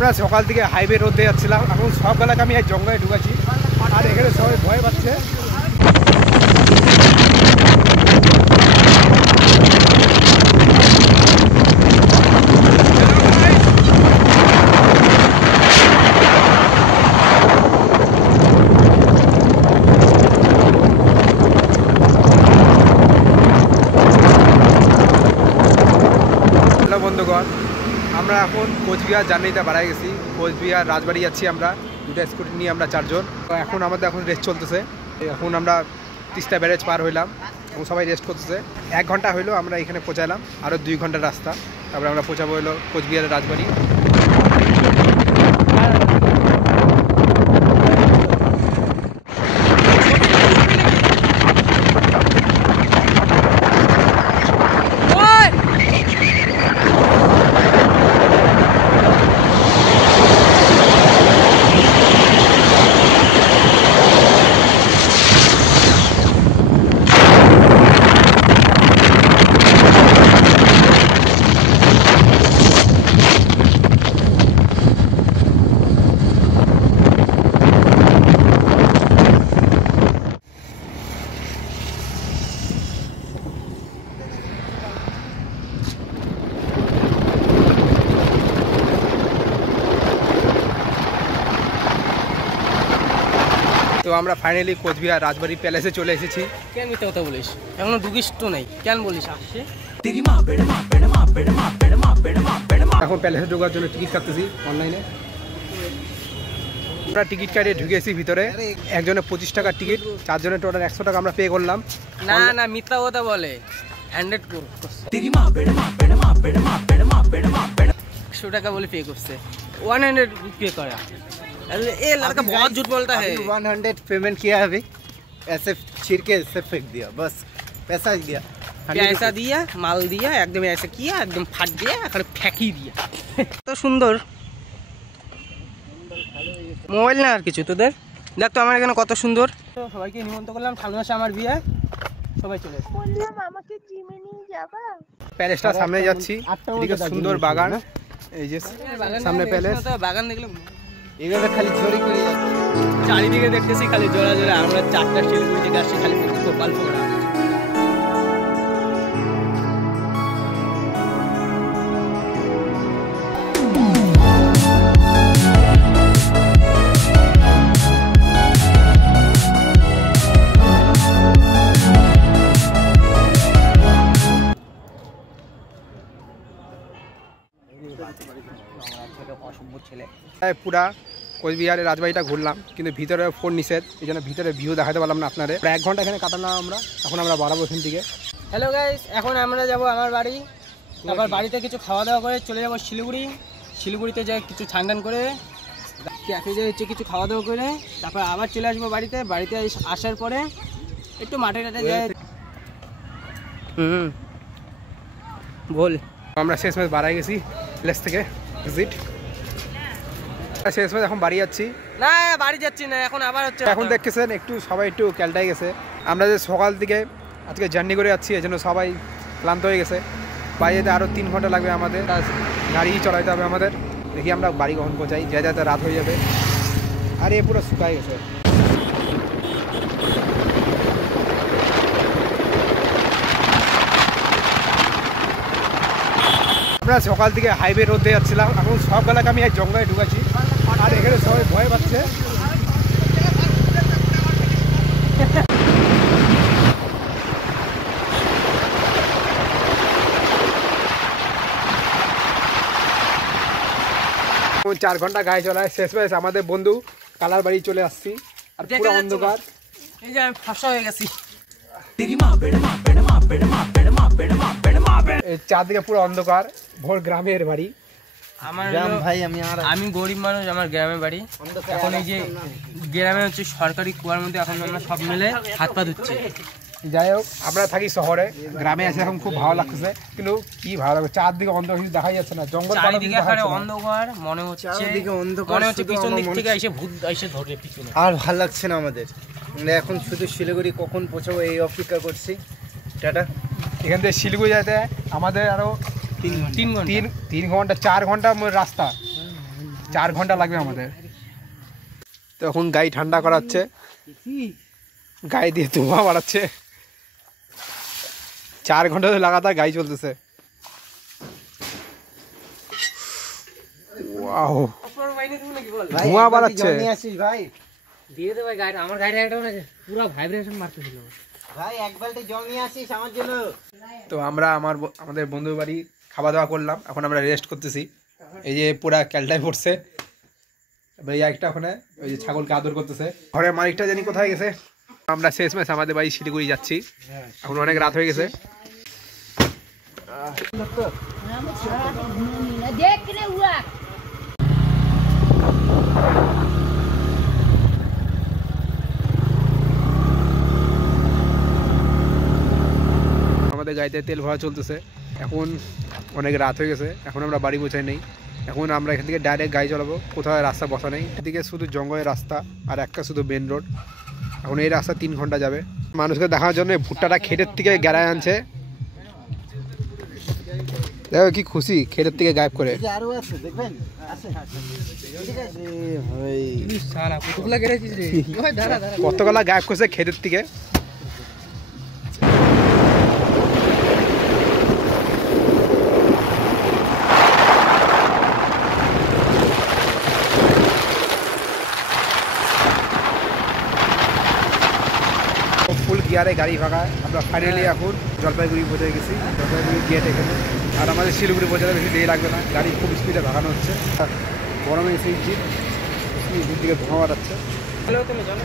আমরা সকাল থেকে হাইওয়ে রোডে যাচ্ছিলাম, এখন সববেলাকে আমি এক জঙ্গলে ঢুকেছি আর এখানে সবাই ভয় পাচ্ছে। বন্ধুগণ, আমরা এখন কোচবিহার জার্নিতে বাড়াই গেছি। কোচবিহার রাজবাড়ি যাচ্ছি আমরা, দুটো স্কুটি নিয়ে আমরা চারজন। তো এখন আমাদের রেস্ট চলতেছে। এখন আমরা তিস্তা ব্যারেজ পার হইলাম এবং সবাই রেস্ট করতেছে। 1 ঘন্টা হইলো আমরা এখানে পৌঁছালাম, আরও 2 ঘন্টার রাস্তা, তারপরে আমরা পৌঁছাবো হলো কোচবিহারের রাজবাড়ি। তো আমরা ফাইনালি কোচবিহার রাজবাড়ি প্যালেসে চলে এসেছি। কেন মিথ্যা কথা বলিস? এখনো দুগিষ্ট নেই, কেন বলিস আসছে? এখন প্যালেসে ঢোকার জন্য টিকিট কাটতেছি অনলাইনে। আমরা টিকিট কাটিয়ে ঢুকেছি ভিতরে। একজনের 25 টাকার টিকিট, 4 জনের টোটাল 100 টাকা আমরা পে করলাম। না না, মিথ্যা কথা বলে। 100 টাকা বলে পে করছে, 100 पे करा। ये लड़का बहुत झूठ बोलता है। 100 पेमेंट किया अभी, ऐसे छीर के ऐसे फेंक दिया, बस पैसा ही दिया। पैसा दिया, माल दिया, एकदम ऐसे किया, एकदम फाट गया, फेंक ही दिया। तो सुंदर মোবাইল না আর কিছু তোদের। দেখ তো আমার এখানে কত সুন্দর। তো সবাইকে নিমন্ত্রণ করলাম, সামনে মাসে আমার বিয়ে, সবাই চলে এসেছে। বললাম আমাকে জিমে নিয়ে যাবা। প্যালেসটা সামনে যাচ্ছি, এদিকে সুন্দর বাগান, এই যে সামনে প্যালেস। বাগান দেখলাম এখানে খালি চুরি করে চারিদিকে দেখতেছি খালি জোড়া জোড়া। আমরা 4টা শিলিগুড়ি থেকে আসছি, খালি গোপাল ফোড়া। পুরা কোচবিহারের রাজবাড়িটা ঘুরলাম, কিন্তু ভিতরে ফোন নিষেধ, এই জন্য ভিতরে ভিউ দেখাতে পারলাম না আপনাদের। 1 ঘন্টা এখানে কাটালাম আমরা, এখন আমরা বাড়াবো এখান থেকে। হ্যালো গাইস, এখন আমরা যাব আমার বাড়ি। তারপর বাড়িতে কিছু খাওয়া দাওয়া করে চলে যাব শিলিগুড়ি। শিলিগুড়িতে যাই কিছু ছানটান করে, ক্যাফে যাই হচ্ছে কিছু খাওয়া দাওয়া করে, তারপর আবার চলে আসবো বাড়িতে। বাড়িতে আসার পরে একটু মাঠে টাটে যাই। বল, আমরা শেষমেশ বাড়াই গেছি প্লেস থেকে ভিজিট। শেষমেশ এখন বাড়ি যাচ্ছি। না বাড়ি যাচ্ছি না, এখন আবার হচ্ছে। এখন দেখতেছেন একটু সবাই একটু ক্যালটাই গেছে। আমরা যে সকাল থেকে আজকে জার্নি করে যাচ্ছি, এই জন্য সবাই ক্লান্ত হয়ে গেছে। বাড়ি যেতে আরও 3 ঘন্টা লাগবে আমাদের, গাড়ি চলাইতে হবে আমাদের। দেখি আমরা বাড়ি কখন পৌঁছাই, যেতে রাত হয়ে যাবে। আর এ পুরো শুকায় গেছে। আমরা সকাল থেকে হাইওয়ে রোডে যাচ্ছিলাম, এখন সববেলাকে আমি এক জঙ্গলে ঢুকেছি আর এখানে সবাই ভয় পাচ্ছে। এখন 4 ঘন্টা গাড়ি চলায়, শেষমেশ আমাদের বন্ধু কালার বাড়ি চলে আসছি। আর পুরো অন্ধকার, এই যে আমি ফসা হয়ে গেছি। চারদিকে পুরো অন্ধকার, ভোর গ্রামের বাড়ি। আমার গ্রাম ভাই, আমি গরিব মানুষ, আমার গ্রামের বাড়ি। এখন এই যে গ্রামে হচ্ছে সরকারি কুয়ার মধ্যে এখন আমরা সব মিলে হাত পা ধুচ্ছি। যাই হোক, আমরা থাকি শহরে, গ্রামে এসে এখন খুব ভালো লাগতেছে। কিন্তু কি ভালো লাগবে, চারদিকে অন্ধকার, কিছু দেখা যাচ্ছে না, জঙ্গল চারিদিকে অন্ধকার। মনে হচ্ছে পিছন দিক থেকে এসে ভূত এসে ধরে পিছনে। আর ভালো লাগছে না আমাদের। আমরা এখন শুধু শিলিগুড়ি কখন পৌঁছাবো এই অপেক্ষা করছি। টাটা। এখান থেকে শিলিগুড়ি যেতে আমাদের আরো 3 ঘন্টা 3 ঘন্টা 4 ঘন্টা রাস্তা। 4 ঘন্টা লাগবে আমাদের। তো এখন গাড়ি ঠান্ডা করা হচ্ছে, গাড়ি দিয়ে ধোঁয়া বাড়াচ্ছে। 4 ঘন্টা ধরে লাগাতার গাড়ি চলতেছে। ওয়াও, ধোঁয়া বাড়াচ্ছে। ভাই দিয়ে দে ভাই গাড়ি, আমার গাড়ি একটা পুরো ভাইব্রেশন মারতেছিল ভাই, এক বালতি জল নিয়ে আসিস আমার জন্য। তো আমরা আমাদের বন্ধুর বাড়ি খাওয়া দাওয়া করলাম, এখন আমরা রেস্ট করতেছি। এই যে পুরা ক্যালটাই পড়ছে, ভাই একটা ওখানে ওই যে ছাগলকে আদর করতেছে। ঘরের মালিকটা জানি কোথায় গেছে। আমরা শেষ ম্যাচ আমাদের বাড়ি শিলিগুড়ি যাচ্ছি, এখন অনেক রাত হয়ে গেছে। আমাদের গাড়িতে তেল ভরা চলতেছে, এখন অনেক রাত হয়ে গেছে, এখন আমরা বাড়ি পৌঁছাই নেই। এখন আমরা এখান থেকে ডাইরেক্ট গাড়ি চালাবো, কোথাও রাস্তা বসা নেই। এদিকে শুধু জঙ্গলের রাস্তা আর একটা শুধু মেন রোড। এখন এই রাস্তা 3 ঘন্টা যাবে। মানুষকে দেখার জন্য ভুট্টাটা ক্ষেতের থেকে গেড়ায় আনছে। দেখো কি খুশি, ক্ষেতের থেকে গায়েব করে। আরো আছে দেখবেন, কতগুলা গায়েব করছে ক্ষেতের থেকে। ফুল গিয়ারে গাড়ি ভাগায়। আমরা ফাইনালি এখন জলপাইগুড়ি পৌঁছে গেছি, জলপাইগুড়ি গেট এখানে। আর আমাদের শিলিগুড়ি পৌঁছাতে বেশি দেরি লাগবে না, গাড়ি খুব স্পিডে ভাগানো হচ্ছে। গরমে এসে ইঞ্জিন দিকে ধোঁয়া বাড়াচ্ছে। হ্যালো, তুমি জানো